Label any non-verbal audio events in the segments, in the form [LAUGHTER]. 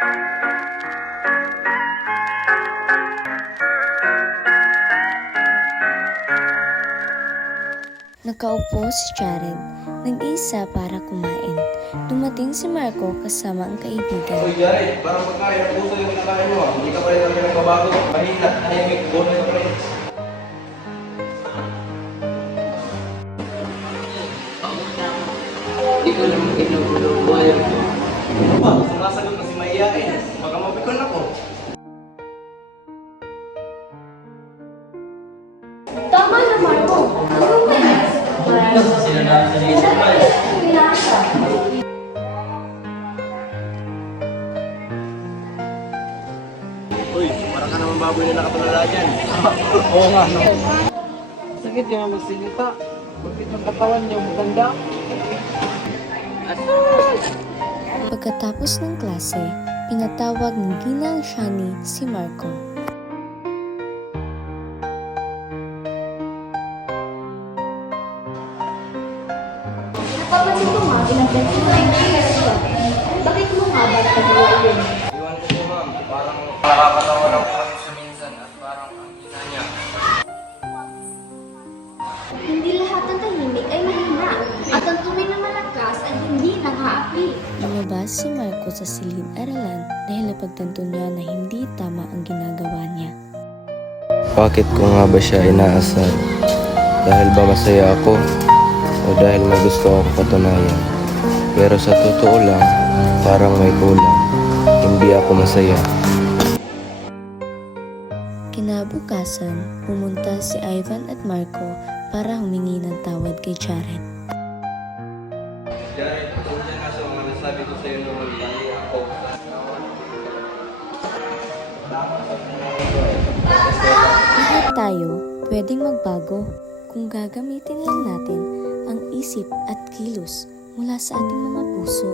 Nakaupo si Jared, nag-isa para kumain. Dumating si Marco kasama ang kaibigan. Uy, Jared, parang pagkain ang puso yung nakain mo. ah. Hindi ka pa rin namin nagbabago. Mahina, tahimik, bonus pa rin. Ikaw lang inubuhay mo. Pa, sumasagot na si Maya eh. Baka mapikon ako. Tama na, Marco. Ano ba yan? Sinanaan sa isip mo. Uy, parang ka naman baboy na nakatulala dyan. [LAUGHS] Oo nga, no. Sakit yung magsilita. Bakit ang katawan niyo maganda? Pagkatapos ng klase, pinatawag ng ginang Shani si Marco. Napapansin ko nga, ginagdan ko yung. Bakit mo nga ba yun? Iwan ko po, ma'am. Parang nakakatawa Lumabas si Marco sa silid-aralan dahil napagtanto niya na hindi tama ang ginagawa niya. Bakit ko nga ba siya inaasar? Dahil ba masaya ako? O dahil may gusto akong patunayan? Pero sa totoo lang, parang may kulang. Hindi ako masaya. Kinabukasan, pumunta si Ivan at Marco para humingi ng tawad kay Jared. Jared, sa'yo noon. Dahil ako. Lahat tayo pwedeng magbago kung gagamitin lang natin ang isip at kilos mula sa ating mga puso.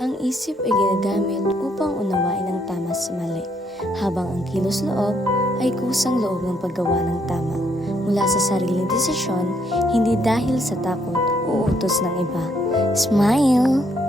Ang isip ay ginagamit upang unawain ang tama sa mali, habang ang kilos loob ay kusang loob ng paggawa ng tama mula sa sariling desisyon, hindi dahil sa takot o utos ng iba. Smile!